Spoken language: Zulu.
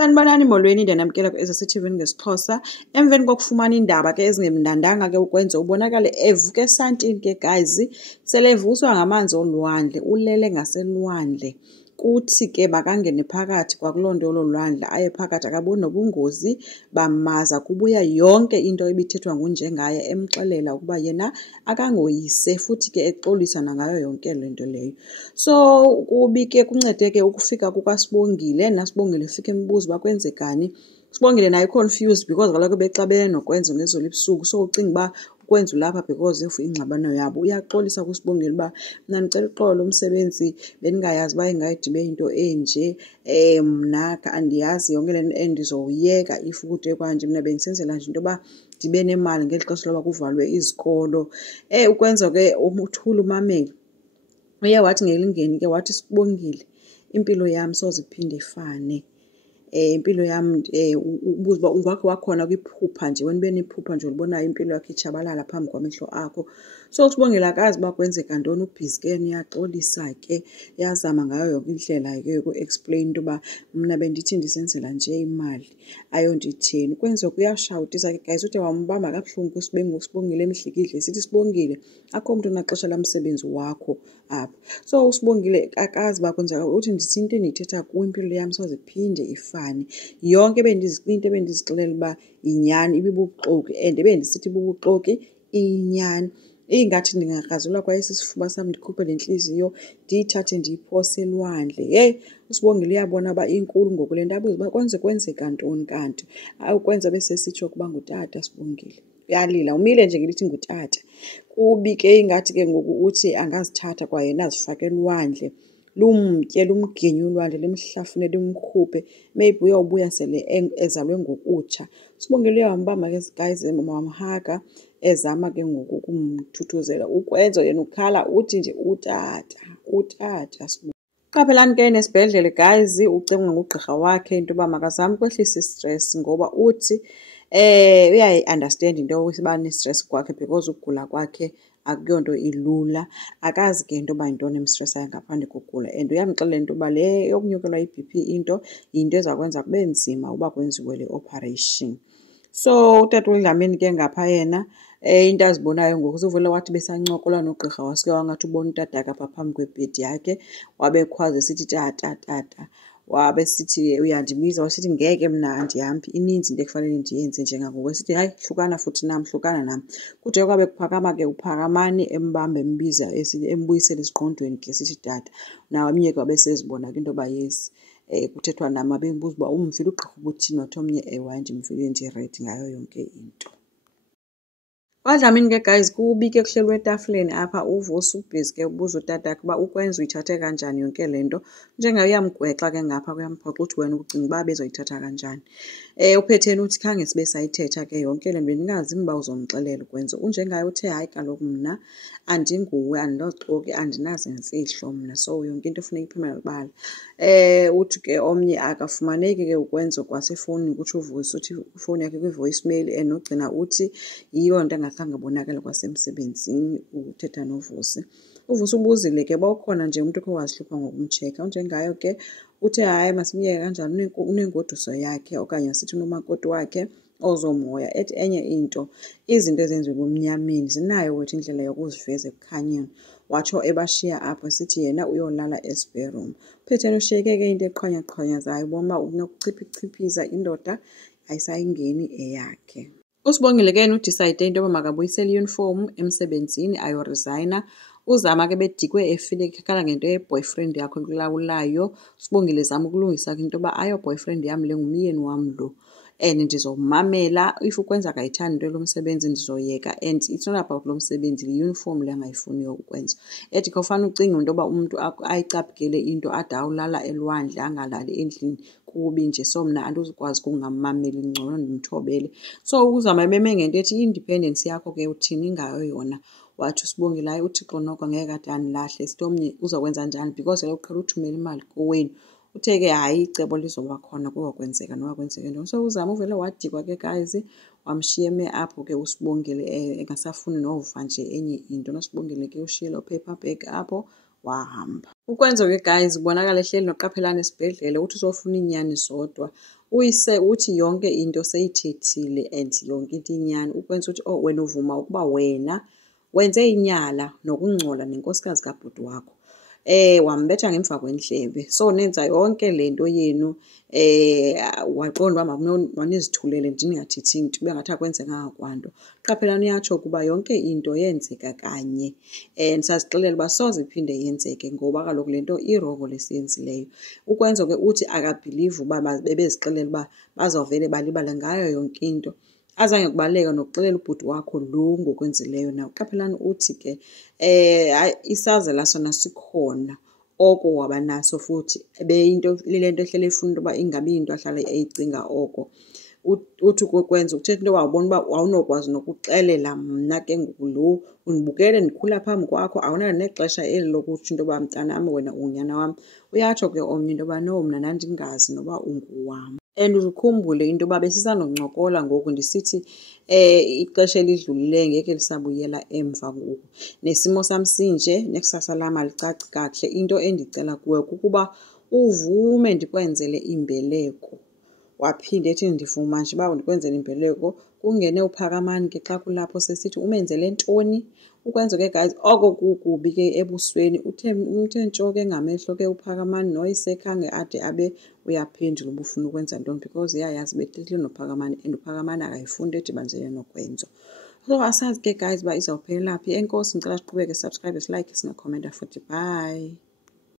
Sanibonani molweni ndenamkela ku-SABC TV ngesiXhosa. Emveni kokufumana indaba ke ezingemnandanga ke ukwenza ubonakale evuka esantini ke guys, sele evuswa ngamanzi olwandle, ulele ngaselwandle. Kuthi ke bakangene phakathi kwakuloo nto yolo lwandle, aye phakathi akaboni nobungozi, bamaza kubuya yonke into ebithethwa nguNjengaye emxelela ukuba yena akangoyise futhi ke exolisa nangayo yonke le nto leyo. So kubi ke kuncede ke ukufika kukaSibongile, naSibongile ufike embuza uba kwenzekani. Sibongile naye confused because kaloku bexabene nokwenza ngezolo ebusuku, so ucinga uba ukwenza ulapha because of ingxabano yabo. Uyaxolisa kuSibongile uba mna ndicela uxolo umsebenzi, bendingayazi uba ingayidibene into enje, mna andiyazi yonke le nto endizowuyeka if kude kwanje. Mna bendisenzela nje into yoba ndibe nemali ngeli xesha loba kuvalwe izikolo. Ukwenza ke uthule umamele, uye wathi ngelingeni ke wathi Sibongile, impilo yam soze iphinde ifane. Impilo yam ubuza uba ungakho wakhona kwiphupha nje, wena ube nephupha nje ulibonayo impilo yakho itshabalala phambi kwamehlo akho. So Sibongile akazi uba kwenzeka ntoni, ubhizi ke uyaxolisa ke, yazama ngayo yonke indlela ke yoku-explain into yoba mna bendithi ndisenzela nje imali ayonditheni. Kwenziwa kuyashawutisa ke guys, ude wambamba kabuhlungu uSibongile emhlikihla sithi Sibongile, akho mntu unaxesha lamsebenzi wakho apha. So uSibongile akazi uba kwenzeka, uthi ndithi into endiyithetha kuwe impilo yam soze iphinde ifane. Yonke into ebendizixelela uba yinyani ibibubuxoki, and ebendisithi ibubuxoki iyinyani. Ingathi ndingakrazulwa kwayesisifuba sam ndikhuphe le ntliziyo ndiyithathe ndiyiphose elwandle. Yeyi uSibongile uyabona uba inkulu ngoku le nto, abuze uba kwenzeka ntoni kanti. Ukwenza besesitsho ukuba ngutata Sibongile. Uyalila, umile nje ngelithi ngutata. Kubi ke ingathi ke ngoku uthi angazithatha kwayena azifake elwandle, lumtye lumginye ulwandle, limhlafune limkhuphe, maybe uyobuya sele ezalwe ngokutsha. Sibongile uyawambamba ke guys, wamhaga ezama ke ngoku ukumthuthuzela. Ukwenza yena ukhala uthi nje utata Sibongile. Qaphelani ke nesibhedlele guys, ucengwa ngugqirha wakhe into yoba makazame ukwehlisa istress, ngoba uthi uyayi-understand into yokuba ne-stress kwakhe because ukugula kwakhe akuyonto ilula. Akazi ke into yoba yintoni emstresayo ngaphandle kokugula, and uyamxelela into yoba le yokunyukelwa yi-BP yinto ezakwenza kube nzima uba kwenziwe le operation. So utata uDlamini ke ngapha yena into azibonayo ngoku suvele wathi besancokola nogqirha wasike wangathi ubona utata apha phambi kwebhedi yakhe, wabekhwaza esithi tata. Wabe sithi uyandibiza, wasithi ngeke mna andihambi, ininzi into ekufanele ndiyenze njengangoku. Esithi hayi hlukana nam. Kude kwabe kuphakama ke uPhakamani embamba embiza embuyisela esiqondweni ke sithi tata. Naye ke wabesezibona ke into yoba yes, kuthethwa nam, abebuza uba umvile ugqirha ubuthini, wathi omnye ewe ndimvile ndiredi ngayo yonke into. KwaDlamini ke guys, kubi ke kuhlelwe etafuleni apha, uvusa ubhizi ke ubuza utatakhe uba ukwenza uyithathe kanjani yonke le nto. Njengaye uyamgwexa ke ngapha kuyamphoxa uthi wena ucinga uba bezoyithatha kanjani. UPhetheni uthi khange sibe sayithetha ke yonke le nto, bendingazi uba uzomxelela ukwenza. UNjengaye uthe hayi kaloku mna andinguwe, andinoxoki, andinazo imfihlo mna, so yonke into efuneka iphumele elubala. Uthi ke omnye akafumaneki ke ukwenza kwasefowunini, kuthi uvusa uthi ifowuni yakhe kwi-voicemail, and nogcina uthi yiyo nto engakhange abonakale kwasemsebenzini uthetha noVusi. uVusi ubuzile ke bawukhona nje umntu okhe wazihlupha ngokumtsheka. UNjengayo ke uthe hayi masimyeke kanjani, unengoduso yakhe okanye sithi unomakoti wakhe ozomhoya. Ethi enye into, izinto ezenziwa ebumnyameni zinayo wethu indlela yokuziveza ekukhanyeni. Watsho ebashiya apho sithi yena uyolala e-spare room. UPhetheni ushiyeke ke into eqhwanyazayo, ubona uba unokuchiphiza indoda ayisayingeni eyakhe. uSibongile ke udicide into yoba makabuyisele i-uniform emsebenzini ayoresigna. Uzama ke bedikwe efile ekhala ngento ye-boyfriend yakho ekulawulayo. uSibongile zama ukulungisa ke into yoba ayo-boyfriend yam le ngumyeni wam lo, and ndizomamela. If ukwenza akayithandi into lo msebenzi ndizoyeka, and it's not about lo msebenzi, le-uniform le angayifuniyo ukwenza. Ethi khawufane ucinge into yoba umntu ayicaphukele into ade awulala elwandle angalali endlini, kubi nje. So mna andizukwazi ukungamameli, ngcono ndimthobele. So uzama beme ngento ethi i-independence yakho ke uthini ngayo yona. Wathi uSibongile hayi uThixo noko ngeke ade andilahle, sithi omnye uzokwenza njani because uqhela uthumela imali kowenu. Uthe ke hayi icebo lizoba khona kuyokwenzeka noba kwenzeke ntoni. So uzama uvele wadikwa ke guys, wamshiya eme apho ke uSibongile engasafuni nova nje enye into. noSibongile ke ushiye lo paper bag apho wahamba. Ukwenza ke guys ubonakala ehleli noQaphelani esibhedlele, uthi uzofuna iinyani zodwa. uyise uthi yonke into seyithethile and yonke into inyani, ukwenza ukuthi wena uvuma ukuba wena wenze inyala nokungcola nenkosikazi kabhuti wakho. Wambetha ngemva kwendlebe, so nenza yonke lento yenu waqonda uba manizithulele nje ningathethi into bengathi akwenzekanga kwanto. Qaphelani yatsho ukuba yonke into yenzeka kanye and sazixelela uba soze iphinde yenzeke ngoba kaloku le nto irongo lesiyenzileyo. Ukwenza ke uthi akabhilive uba bebezixelela uba bazawuvele balibale ngayo yonke into. Azange kubaleka nokuxelela ubhuti wakho lo ngokwenzileyo nawe. Qaphelani uthi ke isazela sona sikhona oko wabanaso futhi beyinto lento ehlele ifuna into yoba ingabi into ahlala eyicinga oko. Uthi ukwenza ukuthetha into wawubona uba awunokwazi nokuxelela mna ke ngoku lo undibukele ndikhula phambi kwakho awunalo nexesha eli lokutsho into yoba mntanam wena unyana wam. Uyatsho ke omnye into yoba no mna ndandingazi noba ungowam. And ukhumbule into yoba besisandoncokola ngoku ndisithi ixesha elidlulileyo ngeke lisabuyela emva ngoku. Nesimo sam sinje nekusasa lam alicaci kakuhle. Into endicela kuwe kukuba uvume ndikwenzele imbeleko. Waphinde ethi ndivuma nje uba ndikwenzela imbeleko kungene uPhakamani ke xa kulapho sesithi umenzele ntoni. Ukwenza ke guys oko kukubi ke ebusweni uthe ntsho ke ngamehlo ke uPhakamani noyise khange ade abe uyaphendula uba ufuna ukwenza ntoni because uyayazi bethethe noPhakamani and uPhakamani akayifuni edibanzele nokwenza. So asazi ke guys uba izawuphelela phi. Enkosi ngicela siqhubeke, subscribe, like, singakhomenta futhi. Bye.